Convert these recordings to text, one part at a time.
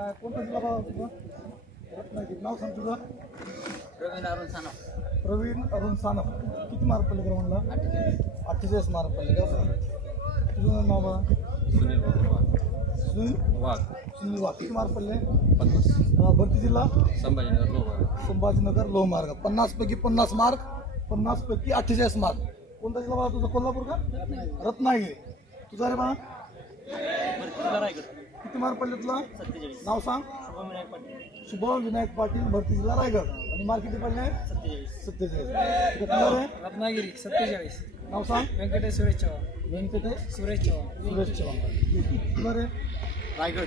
काय कोणता जिल्हा बाबा तुझा रत्नागिरी नाव सांग तुझं प्रवीण अरुण सानप. प्रवीण अरुण सानप. किती मार्क पडले ग्राउंडला अठ्ठेचाळीस अठ्ठेचाळीस मार्क पडले का? तुझं नाव बा सुनील वाघ. सुनील वाघ. सुनील वा किती मार्क पडले? पन्नास. अं, भरती जिल्हा? संभाजीनगर लोहार संभाजीनगर लो मार्ग पन्नास पैकी पन्नास मार्क पन्नास पैकी अठ्ठेचाळीस मार्क. कोणता जिल्हा बाबा तुझा? कोल्हापूर का? रत्नागिरी. तुझा रे बा किती मार्क पडले तुला सत्तेचाळीस नाव सांग. शुभम विनायक पाटील भरती जिल्हा रायगड. आणि मार्क किती पडले सत्तेचाळीस. रत्नागिरी सत्तेचाळीस. नाव सांग. व्यंकटेश सुरेश चव्हाण. व्यंकटेश सुरेश चव्हाण. सुरेश चव्हाण. तुला रे रायगड.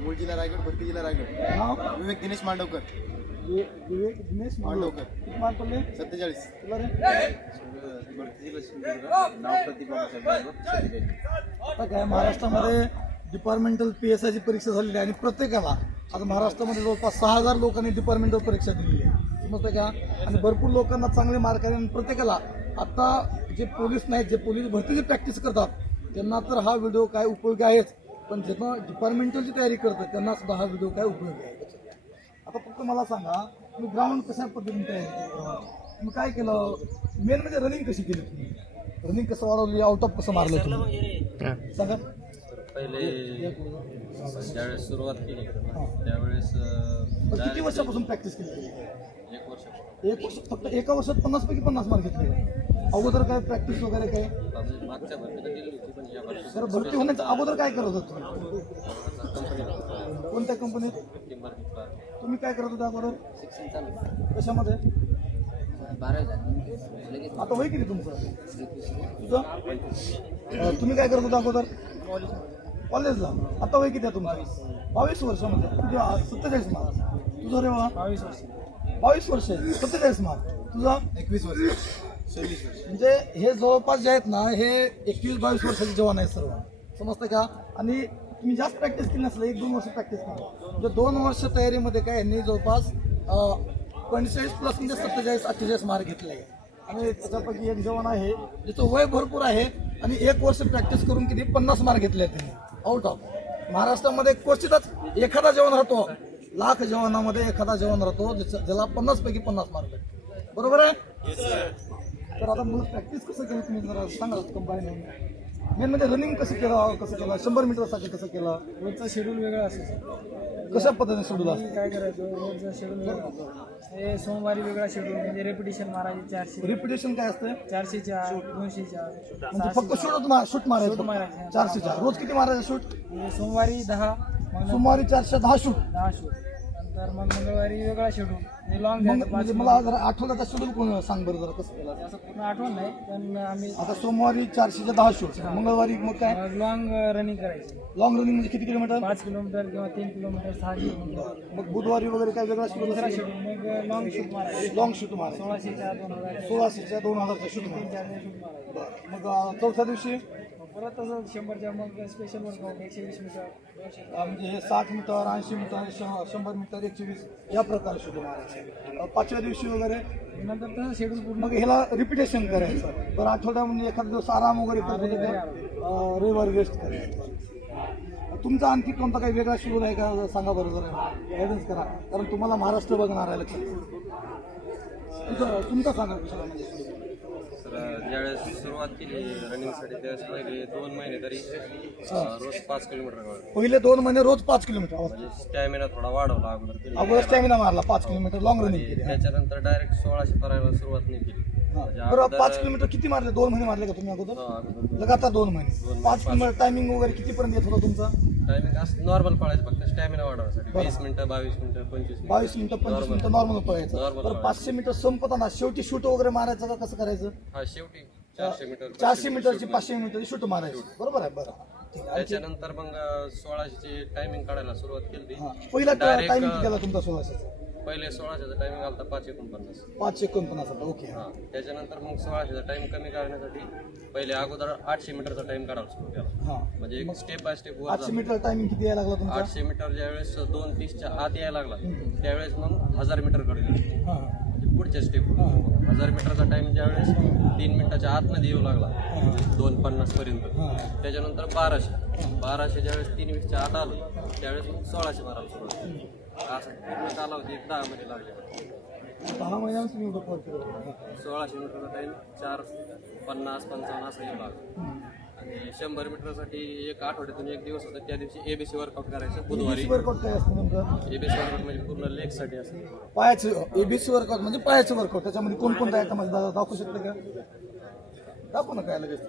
मूळ जिल्हा रायगड भरती जिल्हा रायगड. नाव? विवेक दिनेश मांडवकर. विवेक दिनेश मांडवकर. किती मार्क पडले? सत्तेचाळीस. तुला रे आता काय महाराष्ट्रामध्ये डिपार्टमेंटल पी एस आयची परीक्षा झालेली आहे आणि प्रत्येकाला आता महाराष्ट्रामध्ये जवळपास सहा हजार लोकांनी डिपार्टमेंटल परीक्षा दिलेली आहे. समजतं का? आणि भरपूर लोकांना चांगले मार्क आहे आणि प्रत्येकाला आता जे पोलीस नाहीत जे पोलीस भरतीची प्रॅक्टिस करतात त्यांना तर हा व्हिडिओ काय उपयोगी आहेच. पण ज्यांना डिपार्टमेंटलची तयारी करतात त्यांना सुद्धा हा व्हिडिओ काय उपयोगी आहे? आता फक्त मला सांगा तुम्ही ग्राउंड कशा पद्धतीने तयारी केलं? तुम्ही काय केलं? मेन म्हणजे रनिंग कशी केली तुम्ही? रनिंग कसं वाढवली? आउट ऑफ कसं मारलं तुम्ही? सांगा. पहिले ज्यावेळेस सुरुवात केली. त्यावेळेस किती वर्षापासून प्रॅक्टिस केली एक वर्ष एक वर्ष फक्त एका वर्षात पन्नास पैकी पन्नास मार्क घेतले. अगोदर काय प्रॅक्टिस वगैरे काय? आम्ही मागच्या भरतीला गेली होती पण या वर्षी तर भरती होण्याच्या अगोदर काय करत होत कंपनी कोणत्या कंपनीत तुम्ही काय करत होता अगोदर? शिक्षण चालू. कशामध्ये? बारावी झाली. लगेच आता वय किती तुमचं? तुझं? अं, तुम्ही काय करत होता अगोदर? कॉलेजला. आता वय किती आहे तुमचं? बावीस. वर्षामध्ये तुझं आज सत्तेचाळीस मार्क तुझं रे वा बावीस वर्ष. बावीस वर्ष आहे. सत्तेचाळीस मार्क तुझा? एकवीस वर्ष. सव्वीस वर्ष. म्हणजे हे जवळपास जे आहेत ना हे एकवीस बावीस वर्षाचे जवान आहेत सर्व. समजतं का? आणि तुम्ही जास्त प्रॅक्टिस केली नसलं एक दोन वर्ष प्रॅक्टिस केली म्हणजे दोन वर्ष तयारीमध्ये काय यांनी जवळपास पंचेचाळीस प्लस म्हणजे सत्तेचाळीस अठ्ठेचाळीस मार्क घेतले. आहे आणि त्याच्यापैकी एक जवान आहे ज्याचं वय भरपूर आहे आणि एक वर्ष प्रॅक्टिस करून किती? पन्नास मार्क घेतले आहेत त्यांनी. Out of. महाराष्ट्रामध्ये क्वचितच एखादा जवान राहतो. लाख जवानामध्ये एखादा जवान राहतो ज्याला पन्नास पैकी पन्नास मार्क. बरोबर आहे? तर आता मग प्रॅक्टिस कसं केलं तुम्ही जरा सांगा कंबाईन मेन म्हणजे रनिंग कसं केलं कसं केलं? शंभर मीटरसाठी कसं केलं? रोजचा शेड्यूल वेगळा असायचा कशा पद्धतीने शेड्यूल असतं काय करायचो रोजचा शेड्यूल हे सोमवारी वेगळा शेड्यूल म्हणजे रेपिटेशन मारायचे चारशे रिपिटेशन काय असतं चारशे चार दोनशे चार म्हणजे फक्त शूट शूट Shoot मारायचं मारायचं. चारशे चार रोज किती मारायचं शूट म्हणजे सोमवारी दहा मग सुमारे चारशे दहा शूट दहा शूट नंतर मग मंगळवारी वेगळा शेड्यूल म्हणजे लॉंग मग म्हणजे मला जरा आठवड्याचा शेड्यूल कोण सांग बरं जरा कसं केलं? असं पूर्ण आठवण नाही पण आम्ही आता सोमवारी चारशेचे दहा शूट मंगळवारी मग काय? लॉंग रनिंग करायची. लॉंग रनिंग म्हणजे किती किलोमीटर पाच किलोमीटर किंवा तीन किलोमीटर सहा किलोमीटर मग बुधवारी वगैरे काय वेगळा शेड्यूल दुसरा शेड्यूल मग लॉंग शूट मारायचे. लॉंग शूट मारायचं. सोळाशे चार दोन हजार सोळाशेच्या दोन हजारचा शूट तीन मारायचा चार शूट मारायचे. मग अं, चौथ्या दिवशी? परत तसं शंभरच्या मग स्पेशल वर्कआउट एकशे वीस मीटर अं, म्हणजे हे साठ मीटर ऐंशी मीटर श- शंभर मीटर एकशे वीस या प्रकारे शूट मारायचे अं, पाचव्या दिवशी वगैरे नंतर तसं शेड्यूल पूर्ण मग ह्याला रिपिटेशन करायचं. बरं आठवड्या म्हणजे एखादा दिवस आराम वगैरे करत का? अं, रविवारी रेस्ट करायचं. तुमचा आणखी कोणता काही वेगळा शेड्यूल आहे का? सांगा बरं जरा. गायडन्स करा. कारण तुम्हाला महाराष्ट्र बघणार आहे लक्षात तुमचं तुमचा सांगा कशाला म्हणजे. schedule. ज्यावेळेस सुरुवात केली रनिंगसाठी त्यावेळेस पहिले दोन महिने तरी अं, रोज पाच किलोमीटर पहिले दोन महिने रोज पाच किलोमीटर. म्हणजे स्टॅमिना थोडा वाढवला अगोदर. अगोदर स्टॅमिना मारला पाच किलोमीटर लॉंग रनिंग केली त्याच्यानंतर डायरेक्ट सोळाशे करायला सुरुवात नाही केली. म्हणजे बरं अगोदर- पाच किलोमीटर किती मारले? दोन महिने मारले का तुम्ही अगोदर? लगातार दोन महिने. पाच किलोमीटर टायमिंग वगैरे कितीपर्यंत येत होता तुमचा? टायमिंग असं नॉर्मल पळायचं फक्त स्टॅमिना वाढवण्यासाठी. वीस मिनिटं बावीस मिनिटं पंचवीस मिनिटं. बावीस मिनिटं पंचवीस मिनिटं नॉर्मल पळायचं. बरं पाचशे मीटर संपताना शेवटी शूट वगैरे मारायचं का? कसं करायचं? हा शेवटी चारशे मीटर चारशे मीटरची पाचशे मीटरची शूट मारायची. बरोबर आहे बरं. त्याच्यानंतर मग सोळाशेची टायमिंग काढायला सुरुवात केली. पहिला Direct, टायमिंग अं, केला तुमचा सोळाशेचा? पहिले सोळाशेचा टायमिंग आलता पाच एकोणपन्नास. पाचशे एकोणपन्नास होता ओके हा. त्याच्यानंतर मग सोळाशेचा टाइम कमी करण्यासाठी पहिले अगोदर आठशे मीटरचा टाइम काढायला सुरू केला. हा. म्हणजे एक स्टेप बाय स्टेप वर आठशे मीटर टायमिंग किती यायला लागला तुमचा? आठशे मीटर ज्यावेळेस दोन तीसच्या आत यायला लागला त्यावेळेस मग हजार मीटरकडे गेलो. हा हा. म्हणजे पुढच्या स्टेप हजार मीटरचा टाइम ज्यावेळेस तीन मिनिटाच्या आतमध्ये येऊ लागला दोन पन्नास पर्यंत. त्याच्यानंतर बाराशे. बाराशे ज्यावेळेस तीन वीसच्या आत आलो त्यावेळेस मग सोळाशे मारायला सुरुवात केली. असा पूर्ण कालावधी एक दहा मध्ये लागले. दहा केलं सोळाशे मीटरचा टाइम चार पन्नास पंचावन्न असं येऊ लागला. आणि शंभर मीटरसाठी एक आठवड्यातून एक दिवस होता त्या दिवशी एबीसी वर्कआउट करायचं बुधवारी. वर्कआउट काय असतं नेमकं? एबीसी वर्कआउट म्हणजे पूर्ण लेगसाठी असतं. पायाचं एबीसी वर्कआउट म्हणजे पायाचं वर्कआउट त्याच्यामध्ये कोणकोणत्या आयटम दादा? दाखवू शकते का? दाखव ना काय लगेच.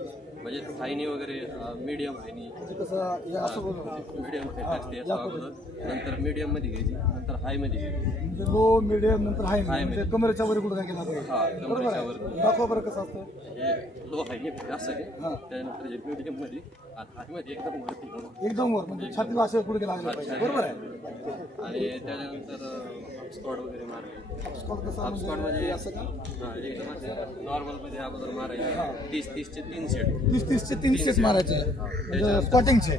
म्हणजे हायनी वगैरे मीडियम हायनी म्हणजे कसं हे असं बोलू. मीडियम असते याच्या अगोदर नंतर मीडियममध्ये घ्यायची नंतर हायमध्ये घ्यायची. म्हणजे लो मिडियम नंतर हाय म्हणजे कमरेच्या वर कुठं काय केलं पाहिजे हा बरोबर कमरेच्या आहे. वर दाखवा बरं कसं असतं. हे लो हाय असं आहे. त्यानंतर जे मीडियममध्ये आणि हायमध्ये एकदम वरती एकदम वर म्हणजे छातीला असं पुढे लागलं पाहिजे. बरोबर आहे. आणि त्याच्यानंतर स्क्वॉड वगैरे हाफ म्हणजे असं का? एकदम नॉर्मलमध्ये अगोदर मारायचे. तीस तीसचे तीन सेट तीस तीसचे तीन सेट मारायचे. म्हणजे स्कॉटिंगचे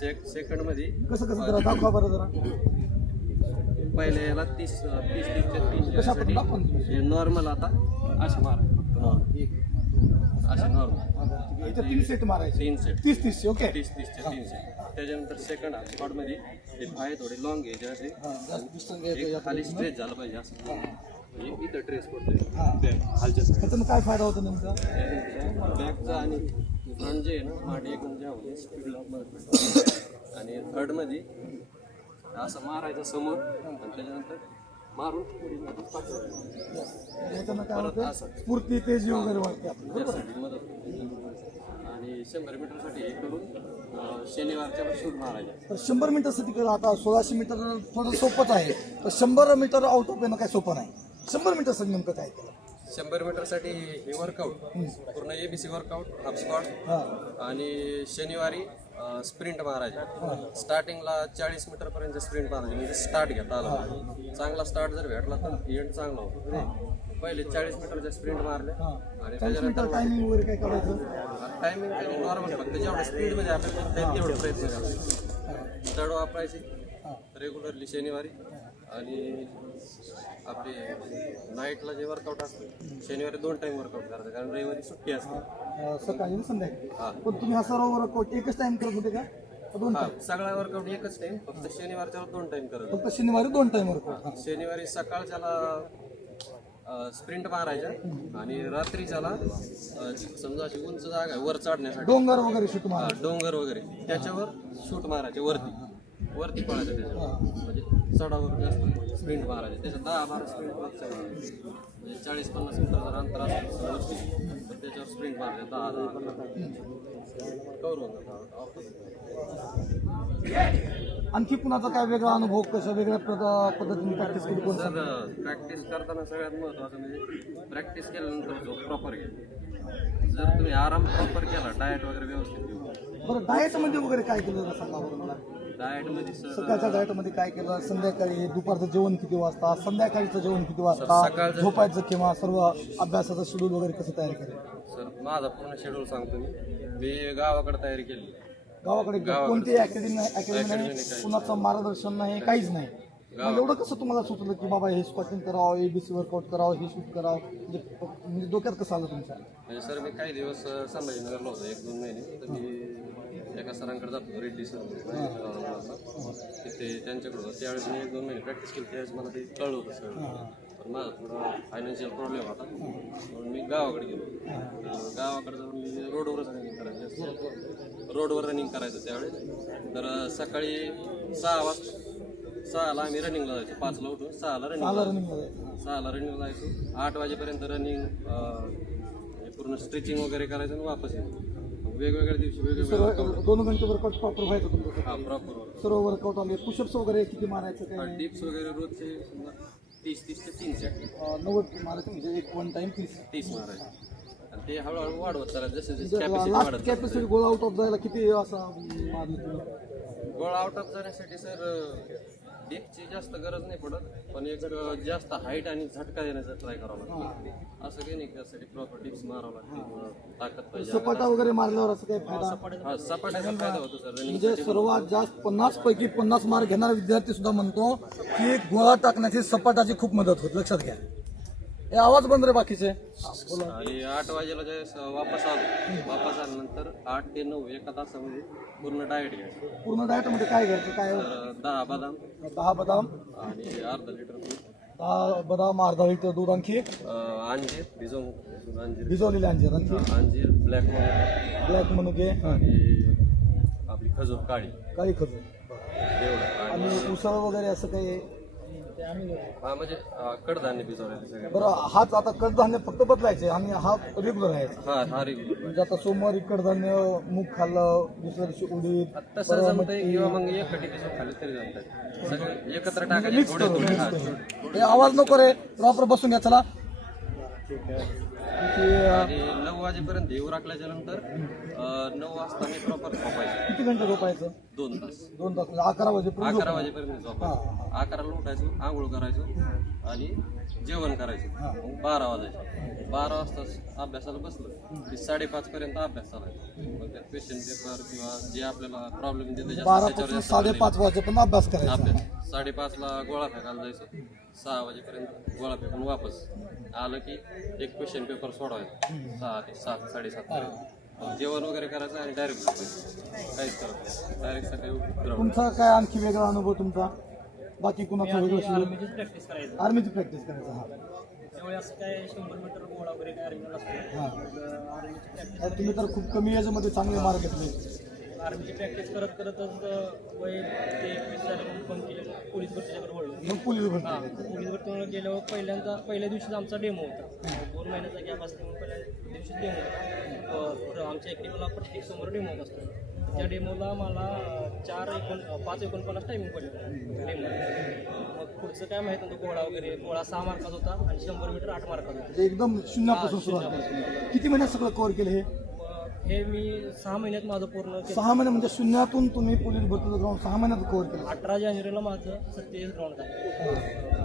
सेक सेकंडमध्ये कसं कसं जरा दाखवा बरं जरा. पहिले याला तीस तीस तीसचे तीन कशा पद्धतीने दाखवा ना तुम्ही. हे नॉर्मल आता असे मारायचे फक्त नॉर्मल तीन सेट मारायचे. तीन सेट तीस तीसचे ओके. तीस तीसचे तीन सेट त्याच्यानंतर सेकंड हाफ स्पॉटमध्ये हे पाय थोडे लॉंग घ्यायचे असे एक खाली. स्ट्रेच झालं पाहिजे असं. म्हणजे इथं ट्रेस खालच्या side. त्याच्यानं काय फायदा होतो नेमका? बॅकचा आणि फ्रंट जे आहे ना माटी एकदम ज्या होते स्पीडला मदत भेटते. आणि थर्डमध्ये असं मारायचं समोर आणि त्याच्यानंतर मारून पुढे पाठवायचं. परत असं. स्फूर्ती तेजी वगैरे बरोबर त्यासाठी मदत. आणि शंभर मीटरसाठी हे करून शनिवारच्या शूट मारायचे. तर शंभर मीटरसाठी केलं आता सोळाशे मीटर थोडं सोपंच आहे. तर शंभर मीटर आउट ऑफ येणं काय सोपं नाही. शंभर मीटरसाठी नेमकं काय केलं? शंभर मीटरसाठी हे वर्कआउट पूर्ण एबीसी वर्कआउट हाफ स्क्वॉट हां. आणि शनिवारी स्प्रिंट मारायचे. स्टार्टिंगला चाळीस मीटर पर्यंत स्प्रिंट मारायचे. म्हणजे स्टार्ट घेता आला. चांगला स्टार्ट जर भेटला तर एंड चांगला होतो. पहिले चाळीस मीटरचे स्प्रिंट मारले. आणि चाळीस मीटर त्याच्यानंतर टायमिंग वगैरे काय करायचं टायमिंग काही नॉर्मल फक्त जेवढ्या स्पीडमध्ये आपल्याला करता येईल तेवढे प्रयत्न करायचे स्टड वापरायचे. रेग्युलरली शनिवारी. आणि आपले नाईटला जे वर्कआउट असतं शनिवारी दोन टाइम वर्कआउट करायचं कारण रविवारी सुट्टी असते. अं, सकाळी आणि संध्याकाळी. हा. पण तुम्ही हा सर्व वर्कआउट एकच टाइम करत होते का? का दोन हा. टाइम सगळा वर्कआउट एकच टाइम फक्त शनिवारच्या दोन टाइम करायचं फक्त शनिवारी दोन टाइम वर्कआउट हां. शनिवारी सकाळच्याला स्प्रिंट मारायच्या आणि रात्रीच्याला अ, समजा अशी उंच जागा आहे वर चढण्यासाठी. डोंगर वगैरे शूट मारा डोंगर वगैरे. त्याच्यावर शूट मारायचे वरती. वरती पळायचं त्याच्यावर. म्हणजे चढावर जास्त स्प्रिंट मारायचे. त्याच्यात दहा बारा स्प्रिंट मागच्या. म्हणजे चाळीस पन्नास मीटर जर अंतर असेल वरती. तर त्याच्यावर स्प्रिंट मारायचे दहा दहा पंधरा. आणखी कुणाचा काय वेगळा अनुभव कशा वेगळ्या पद- पद्धतीने प्रॅक्टिस केली कोण? सर प्रॅक्टिस करताना सगळ्यात महत्त्वाचं म्हणजे प्रॅक्टिस केल्यानंतर झोप प्रॉपर घ्या. जर तुम्ही आराम प्रॉपर केला डाएट वगैरे व्यवस्थित घेऊ. बरं डाएटमध्ये वगैरे काय केलं सांगा बरं मला. डाएटमध्ये सर सकाळच्या डाएटमध्ये काय केलं? संध्याकाळी दुपारचं जेवण किती वाजता? संध्याकाळीचं जेवण किती वाजता? सकाळचं- झोपायचं किंवा सर्व अभ्यासाचं शेड्यूल वगैरे कसं तयार केलं? सर माझा पूर्ण शेड्यूल सांगतो मी. मी गावाकडे तयारी केली. गावाकडे कोणती अकॅडमी अकॅडमी नाही कुणाचं मार्गदर्शन नाही काहीच नाही. मग एवढं कसं तुम्हाला सुचलं की बाबा हे स्क्वॉटिंग करावं एबीसी वर्कआउट करावं हे शूट करावं? म्हणजे म्हणजे डोक्यात कसं आलं तुमच्या? म्हणजे सर मी काही दिवस अ, संभाजीनगरला होतो एक दोन महिने. तर मी एका सरांकडे जातो रेड्डी सर तिथे त्यांच्याकडे होतो. त्यावेळेस मी एक दोन महिने प्रॅक्टिस केली त्यावेळेस मला ते कळलं होतं सर. पण माझा थोडा फायनान्शियल प्रॉब्लेम होता. म्हणून मी गावाकडे गेलो. गावाकडे जाऊन मी रोडवरच रनिंग करायचं. रोडवर रनिंग करायचं त्यावेळेस. तर सकाळी सहा वाजता सहाला आम्ही रनिंगला जायचो. पाचला उठून सहाला रनिंग सहाला रनिंग जायचो. आठ वाजेपर्यंत रनिंग पूर्ण स्ट्रेचिंग वगैरे करायचं आणि वापस यायचं. वेगवेगळ्या दिवशी वेगवेगळ्या सर्व दोन घंटे वर्कआउट प्रॉपर व्हायचं तुमचं हा प्रॉपर सर्व वर्कआउट आले. पुशअप्स वगैरे किती मारायचं काय नाही? डिप्स वगैरे रोजचे समजा तीस तीस ते तीन सेट अं, नव्वद मारायचं म्हणजे एक वन टाइम तीस. तीस मारायचे. आणि ते हळूहळू वाढवत चालायचं जसे जसे कॅपॅसिटी लास्ट वाढत कॅपॅसिटी गोल आउट ऑफ जायला किती असा मारले तुम्ही? गोळ आउट ऑफ जाण्यासाठी सर डिपची जास्त गरज नाही पडत पण एक जास्त हाईट आणि झटका देण्याचा ट्राय करावा लागतो. असं काही नाही त्यासाठी प्रॉपर डिप्स मारावं लागते ताकद पाहिजे. सपाटा वगैरे मारल्यावर असं काही फायदा? हा सपाट्याचा फायदा होतो सर. म्हणजे सर्वात जास्त पन्नास पैकी पन्नास मार्क घेणारा विद्यार्थी सुद्धा म्हणतो की गोळा टाकण्याची सपाटाची खूप मदत होत. लक्षात घ्या. हे आवाज बंद रे बाकीचे. आणि आठ वाजेला वापस आलो. वापस आल्यानंतर आठ ते नऊ एका तासामध्ये पूर्ण डाएट घ्यायचं. पूर्ण डाएटमध्ये काय घ्यायचं काय? तर दहा बदाम. दहा बदाम. आणि अर्धा लिटर दूध. दहा बदाम अर्धा लिटर दूध आणखी अं, अंजीर भिजवून भिजवून अंजीर. भिजवलेले अंजीर आणखी अंजीर ब्लॅक मनी ब्लॅक मनुके आणि आपली खजूर काळी. काही खजूर. आणि आणि उसळ वगैरे असं काही हा म्हणजे कडधान्य भिजवले सगळे. बरं हाच आता कडधान्य फक्त बदलायचे आणि हा रेग्युलर आहे. हा हा रेग्युलर म्हणजे आता सोमवारी कडधान्य मूग खाल्लं दुसऱ्या दिवशी उडीद तसं जमतंय किंवा मग एक कटी भिजवून खाल्ले तरी जमतंय. सगळे एकत्र टाकायचे थोडे थोडे हा, थोडे. हे आवाज नको रे प्रॉपर बसून घ्या चला. नऊ वाजेपर्यंत येऊ राखल्याच्या नंतर नऊ वाजता मी प्रॉपर झोपायचं. किती घंटे झोपायचं? दोन तास. दोन तास म्हणजे अकरा वाजेपर्यंत अकरा वाजेपर्यंत झोपायचं. अकराला उठायचो आंघोळ करायचो आणि जेवण करायचं. मग बारा वाजायचे. बारा वाजता अभ्यासाला बसलं. की साडेपाच पर्यंत अभ्यास चालायचा मग त्यात क्वेश्चन पेपर किंवा जे आपल्याला प्रॉब्लेम देते जास्त बारा त्याच्यावर पासून जास्त साडेपाच वाजेपर्यंत अभ्यास करायचा. अभ्यास. साडेपाचला गोळा फेकायला जायचं. सहा वाजेपर्यंत गोळा फेकून वापस आलं की एक क्वेश्चन पेपर सोडवायचा. सहा ते सात साडेसात पर्यंत. जेवण वगैरे करायचं आणि डायरेक्ट झोपायचं काहीच करत डायरेक्ट सकाळी उठून ground. तुमचा काय आणखी वेगळा अनुभव तुमचा? बाकी कुणाचा वेगळा शिकलो? आर्मीचीच प्रॅक्टिस करायचं. आर्मीची प्रॅक्टिस करायचा हा. त्यावेळी असं काय शंभर मीटर गोळा वगैरे काय अरेंज नसतो हा. आर्मीची प्रॅक्टिस आता तुम्ही तर खूप कमी याच्यामध्ये चांगले मार्क घेतले. आर्मीची प्रॅक्टिस करत करतच वय ते एकवीस झालं बंद केलं. पोलीस भरतीच्याकडे वळलो. मग पोलीस भरती. पोलीस गेल्यावर पहिल्यांदा पहिल्या दिवशीच आमचा डेमो होता. दोन महिन्याचा गॅप असल्यामुळे पहिल्या दिवशी डेमो होता. आमच्या ॲक्टिव्हला प्रत्येक समोर डेमो होत असतो. त्या डेमोला मला चार एकोण पाच एकोणपन्नास टायमिंग पडलं डेमो मग पुढचं काय माहीत नव्हतं गोळा वगैरे गोळा सहा मार्काचा होता आणि शंभर मीटर आठ मार्काचा होता. एकदम शून्यापासून किती महिन्यात सगळं कव्हर केलं हे? हे मी सहा महिन्यात माझं पूर्ण केलं. सहा महिने म्हणजे शून्यातून तुम्ही पोलीस भरतीचं ग्राउंड सहा महिन्यात कव्हर केलं. अठरा जानेवारीला माझं सत्तेचाळीस ग्राउंड झालं.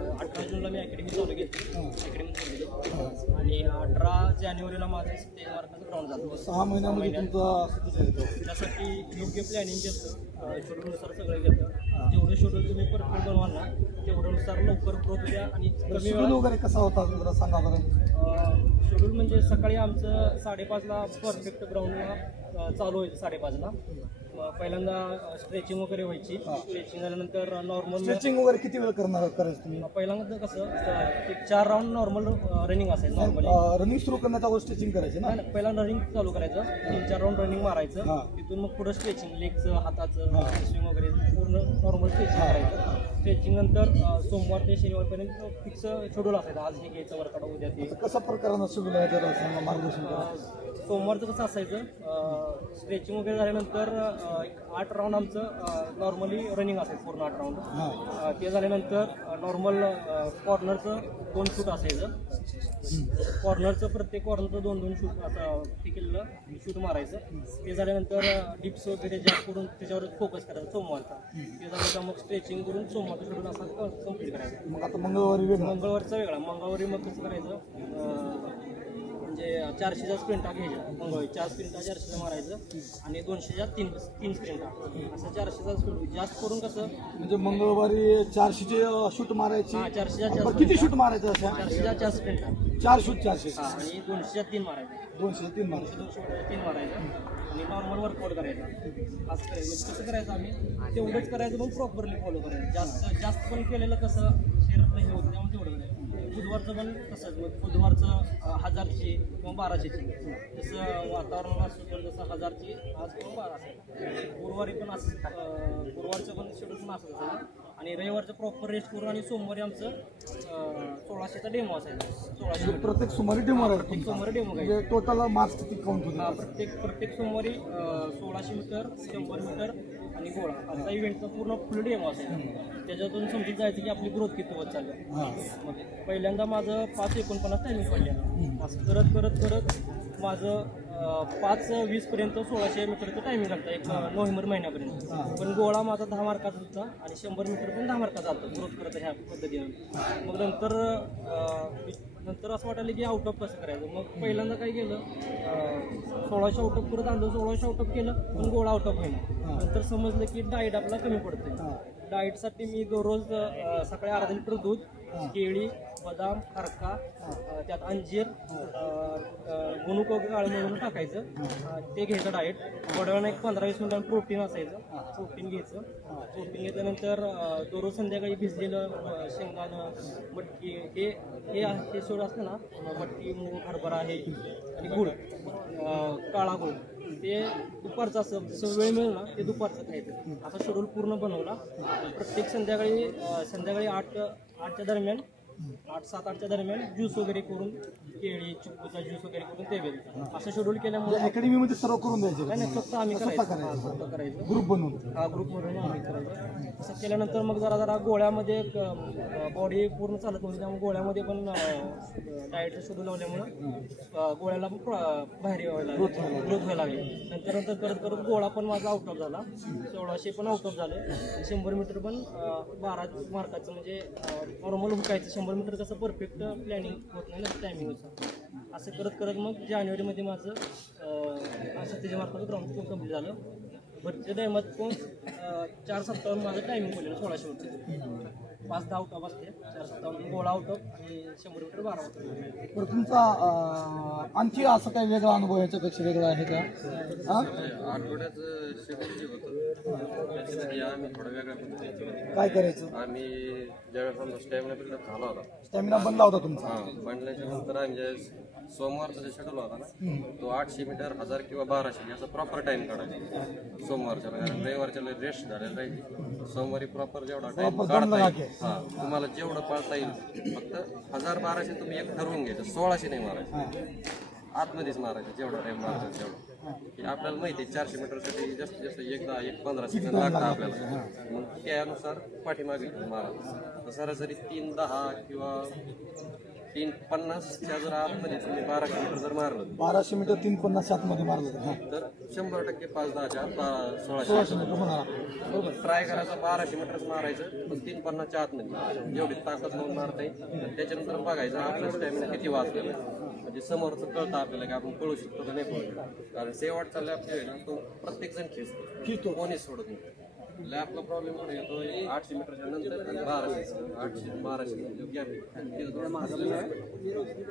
अठरा जूनला मी अकॅडमी चालू केली. अकॅडमी चालू केली. आणि अठरा जानेवारीला माझं सत्तेचाळीस मार्काचं ग्राउंड झालं. सहा ग्राउंड. त्यासाठी योग्य प्लॅनिंग घेतलं शेड्यूलनुसार सगळं घेतलं जेवढं शेड्यूल तुम्ही परफेक्ट बनवाल ना तेवढ्यानुसार लवकर ग्रोथ द्या आणि कमी वेळात वगैरे कसा होता जरा सांगा बरं. शेड्यूल म्हणजे सकाळी आमचं साडेपाचला परफेक्ट ग्राउंडला चालू व्हायचं साडेपाचला. पहिल्यांदा स्ट्रेचिंग वगैरे व्हायची. स्ट्रेचिंग झाल्यानंतर नॉर्मल स्ट्रेचिंग वगैरे किती वेळ करणार करायचं तुम्ही? पहिल्यांदा कसं एक चार राऊंड नॉर्मल रनिंग असेल नॉर्मली रनिंग सुरू करण्याच्या अगोदर स्ट्रेचिंग करायची ना? पहिला रनिंग चालू करायचं. तीन चार राऊंड रनिंग मारायचं. तिथून मग पुढं स्ट्रेचिंग लेगचं हाताचं स्विंग वगैरे पूर्ण नॉर्मल स्ट्रेचिंग करायचं. स्ट्रेचिंग नंतर अं, सोमवार ते शनिवारपर्यंत फिक्स शेड्यूल असायचं. आज हे घ्यायचं वर्कआउट उद्या ते. कसा प्रकारानं शेड्यूल आहे जरा सांगा मार्गदर्शन करा. सोमवारचं कसं असायचं स्ट्रेचिंग वगैरे झाल्यानंतर एक आठ राऊंड आमचं नॉर्मली रनिंग असायचं पूर्ण आठ राऊंड ते झाल्यानंतर नॉर्मल कॉर्नरचं दोन शूट असायचं. कॉर्नरचं प्रत्येक कॉर्नरचं दोन दोन शूट असं हे केलेलं शूट मारायचं. ते झाल्यानंतर डिप्स वगैरे जास्त करून त्याच्यावर फोकस करायचा सोमवारचा. ते झाल्यानंतर मग स्ट्रेचिंग करून सोमवारचं शेड्यूल असा कंप्लीट करायचं. मग आता मंगळवारी मंगळवारचा वेगळा. मंगळवारी मग कसं करायचं? म्हणजे चारशेचा स्प्रिंटा घ्यायच्या मंगळवारी चार स्प्रिंटा चारशेचा मारायचं आणि दोनशेच्या तीन तीन स्प्रिंटा असं चारशेचा स्प्रिंट जास्त करून कसं? म्हणजे मंगळवारी चारशेचे शूट मारायची. चारशेच्या किती शूट मारायचे अशा? चारशेच्या चार स्प्रिंटा चार शूट चारशे आणि दोनशेच्या तीन मारायचं. दोनशे तीन मारायचे. दोनशे तीन मारायचं. आणि नॉर्मल वर्कआउट करायचं. असं करायचं. म्हणजे कसं करायचं आम्ही? तेवढंच करायचं पण प्रॉपरली फॉलो करायचं. जास्त जास्त पण केलेलं कसं? शरीराला हे होतं बुधवारचं पण तसंच मग बुधवारचं हजारची किंवा बाराशेची. जसं वातावरण असतं तर जसं हजारची आज किंवा बारा असेल. गुरुवारी पण असं गुरुवारचं पण शेड्यूल पण असं असेल आणि रविवारचं प्रॉपर रेस्ट करून आणि सोमवारी आमचं सोळाशेचा डेमो असायचा. सोळाशे मीटर. प्रत्येक सोमवारी डेमो प्रत्येक सोमवारी डेमो म्हणजे टोटल मार्क्स किती काउंट होते प्रत्येक प्रत्येक सोमवारी सोळाशे मीटर शंभर मीटर आणि गोळा. असा इव्हेंटचा पूर्ण फुल डेमो असायचा. त्याच्यातून समजून जायचं की आपली ग्रोथ किती होत चालली हा. मग पहिल्यांदा माझं पाच एकोणपन्नास टायमिंग पडलं असं करत करत करत माझं अं, पाच वीसपर्यंत सोळाशे मीटरचं टायमिंग झालं एक अं, नोव्हेंबर महिन्यापर्यंत. पण गोळा माझा दहा मार्काचा होता आणि शंभर मीटर पण दहा मार्काचा होता ग्रोथ करत ह्या पद्धतीनं. मग नंतर अं, नंतर असं वाटायला की आउट ऑफ कसं करायचं? मग पहिल्यांदा काय केलं? सोळाशे आउट ऑफ करत आणलं सोळाशे आउट ऑफ केलं पण गोळा आउट ऑफ होईना नंतर समजलं की डाएट आपला कमी पडतोय. डाएटसाठी मी दररोज सकाळी अर्धा लिटर दूध केळी बदाम खरका त्यात अंजीर गुणुक काळ म्हणून टाकायचं. ते घ्यायचं डाएट वडवणं एक पंधरा वीस मिनिटांनी प्रोटीन असायचं. प्रोटीन घ्यायचं. प्रोटीन घेतल्यानंतर अं, दररोज संध्याकाळी भिजलेलं शेंगदाणं मटकी हे हे हे सोड असतं ना मटकी मूग हरभरा आहे आणि गुळ काळा गुळ. ते दुपारचं असं जसं वेळ मिळेल ना ते दुपारचं खायचं. असा शेड्यूल पूर्ण बनवला. प्रत्येक संध्याकाळी अं, संध्याकाळी आठ आठच्या दरम्यान आठ सात आठच्या दरम्यान ज्यूस वगैरे करून केळी चिक्कूचा ज्यूस वगैरे करून ते वेळ असं शेड्यूल केल्यामुळे अकॅडमीमध्ये सर्व करून द्यायचे नाही नाही फक्त आम्ही करायचं. हा, करायचं. स्वतः करायचं. ग्रुप बनवून. हा ग्रुप म्हणून आम्ही करायचं. असं केल्यानंतर मग जरा जरा गोळ्यामध्ये बॉडी पूर्ण चालत नव्हती त्यामुळे गोळ्यामध्ये पण डाएटचं शेड्यूल लावल्यामुळं अं, गोळ्याला पण प्र- बाहेर यावं लागलं. ग्रोथ व्हायला लागली. नंतर नंतर करत करत गोळा पण माझा आउट ऑफ झाला. सोळाशे पण आउट ऑफ झालं. आणि शंभर मीटर पण अं, बारा मार्काचं म्हणजे नॉर्मल हुकायचं शंभर मीटर असं परफेक्ट प्लॅनिंग होत नाही ना टायमिंगनुसार असं करत करत मग जानेवारीमध्ये माझं असं सत्तेच्या मार्फत ग्राउंड पण कंप्लीट झालं. भरतीच्या टायमात पण चार सत्तावन्न माझं टायमिंग पडलेलं सोळाशे मीटरचं पाच दहा आउट असते चार सत्तावन्न गोळा आउट ऑफ आणि शंभर मीटर बारा आउट ऑफ तर तुमचा अं, आणखी असं काही वेगळा अनुभव ह्याच्यापेक्षा वेगळा आहे का? हा? आठवड्याचं शेड्यूल जे होतं त्याच्यामध्ये आम्ही थोडं वेगळ्या पद्धतीने केलं. काय करायचं? आम्ही ज्यावेळेस आमचा स्टॅमिना बिल्डअप झाला होता स्टॅमिना बनला होता तुमचा. हा बनल्याच्या नंतर आम्ही ज्यावेळेस सोमवारचा जे शेड्यूल होता ना तो आठशे मीटर हजार किंवा बाराशे याचा प्रॉपर टाइम काढायचा. सोमवारच्या कारण रविवारच्या रेस्ट झालेला राहील. सोमवारी प्रॉपर जेवढा टाइम काढता येईल तुम्हाला जेवढं पाळता येईल फक्त हजार बाराशे तुम्ही एक ठरवून घ्यायचं. सोळाशे नाही मारायचे. आतमध्येच मारायचं जेवढा टाइम मारायचा तेवढा. की आपल्याला माहिती आहे चारशे मीटरसाठी जास्तीत जास्त एक दहा एक पंधरा सेकंद लागतं आपल्याला. मग त्यानुसार पाठीमागे मारा. सरासरी तीन दहा किंवा तीन पन्नासच्या जर आतमध्ये तुम्ही बाराशे मीटर जर मारलं बाराशे मीटर तीन पन्नासमध्ये मारलं होतं. हा. तर शंभर टक्के पाच दहाच्या आत सोळाशे. सोळाशे मीटर बरोबर. ट्राय करायचं बाराशे मीटरच मारायचं पण तीन पन्नासच्या आतमध्ये जेवढी ताकद लावून मारता येईल आणि त्याच्यानंतर बघायचं आपलं स्टॅमिना किती वाचलेलं आहे म्हणजे समोरचं कळतं आपल्याला की आपण पळू शकतो का नाही पळू शकतो. कारण शेवटचा लॅप जो आहे ना तो प्रत्येक जण खेचतो. खेचतो. कोणीच सोडत नाही. लॅपला प्रॉब्लेम पण येतो आठशे मीटरच्या नंतर आणि बाराशे आठशे बाराशे गॅप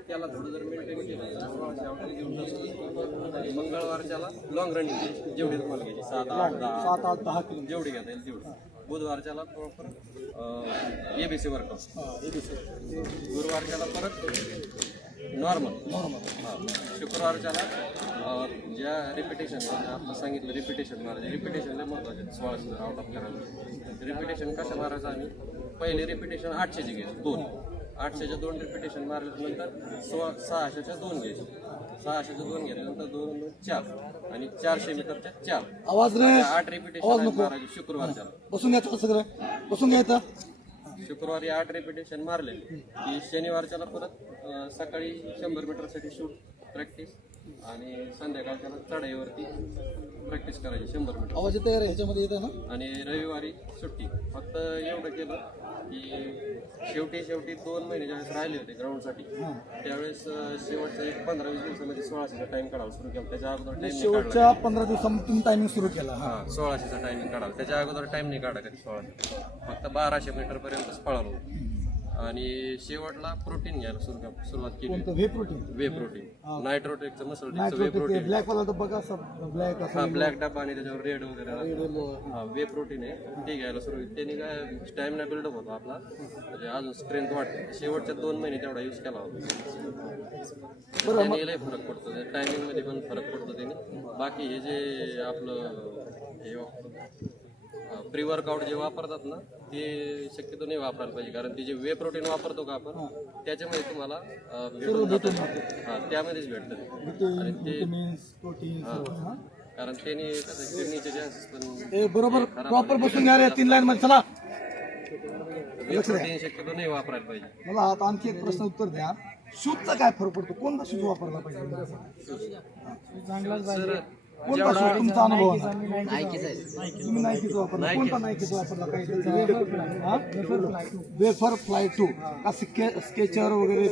त्याला थोडं जर मेंटेन केलं सोळाशे आउटला घेऊन जातो. मंगळवारच्याला लॉंग रनिंग जेवढी तुम्हाला घ्यायची सात आठ दहा. सात आठ दहा किलो. जेवढी घेता येईल तेवढी. बुधवारच्याला प्रॉपर एबीसी वर्कआउट गुरुवारच्याला परत नॉर्मल नॉर्मल शुक्रवारच्याला ज्या रिपिटेशन आपलं सांगितलं रिपिटेशन मारायचं रिपिटेशन लय महत्त्वाचे आहे, सोळाशे आउट ऑफ करायला रिपिटेशन कसं मारायचं आम्ही? पहिले रिपिटेशन आठशेचे घ्यायचं दोन. आठशेच्या दोन रिपिटेशन मारल्यानंतर सोळा सहाशेच्या दोन घ्यायचे. सहाशेच्या दोन घेतल्यानंतर दोन दोन चार. आणि चारशे मीटरच्या चार. आवाज आठ रिपिटेशन मारायचे शुक्रवारच्याला. बसून घ्यायचं सगळं. बसून घ्यायचं शुक्रवारी आठ रेपिटेशन मारले की शनिवारच्याला परत अं, सकाळी शंभर मीटरसाठी शूट प्रॅक्टिस आणि संध्याकाळच्याला चढाईवरती प्रॅक्टिस करायची शंभर मीटर आवाज येतं रे ह्याच्यामध्ये येतं ना आणि रविवारी सुट्टी. फक्त एवढं केलं की शेवटी शेवटी दोन महिने ज्यावेळेस राहिले होते ग्राउंडसाठी त्यावेळेस अं, शेवटच्या एक पंधरा वीस दिवसामध्ये सोळाशेचा टाइम काढायला सुरू केला. त्याच्या अगोदर टाइम शेवटच्या पंधरा दिवसामध्ये तुम्ही टायमिंग सुरू केला हा. हा सोळाशेचा टायमिंग काढाल त्याच्या अगोदर टाइम नाही काढा कधी सोळाशे फक्त बाराशे मीटर पर्यंतच पळालो. आणि शेवटला प्रोटीन घ्यायला सुरू सुरुवात केली. कोणतं? व्हे प्रोटीन वे प्रोटीन नायट्रोटेकचं मसल वे प्रोटीन ब्लॅक वाला तर बघा सर ब्लॅक हा असं ब्लॅक डबा आणि त्याच्यावर रेड वगैरे हा वे प्रोटीन आहे. ते घ्यायला सुरू त्याने काय स्टॅमिना बिल्डअप होतो आपला. म्हणजे अजून स्ट्रेंथ वाटते शेवटच्या दोन महिने तेवढा यूज केला होता. त्याने लय फरक पडतो. टायमिंगमध्ये पण फरक पडतो त्याने. बाकी हे जे आपलं हे. प्री वर्कआउट जे वापरतात ना ते शक्यतो नाही वापरायला पाहिजे. कारण ते जे वे प्रोटीन वापरतो का आपण त्याच्यामध्ये तुम्हाला अं, भेटून जातं. हा त्यामध्येच भेटतं. ते. आणि ते विटॅमिन्स प्रोटीन कारण त्याने कसं किडनीचे चान्सेस पण ए बरोबर. प्रॉपर बसून घ्या रे तीन लाईन मध्ये चला. वे प्रोटीन शक्यतो नाही वापरायला पाहिजे. मला आता आणखी एक प्रश्न उत्तर द्या. शूजचा काय फरक पडतो? कोणता शूज वापरला पाहिजे. कोणता शूज तुमचा अनुभव तुम्ही नायकीचा वापरला. कोणता नायकीचा वापरला काही वेफर फ्लाय टू का स्केचर वगैरे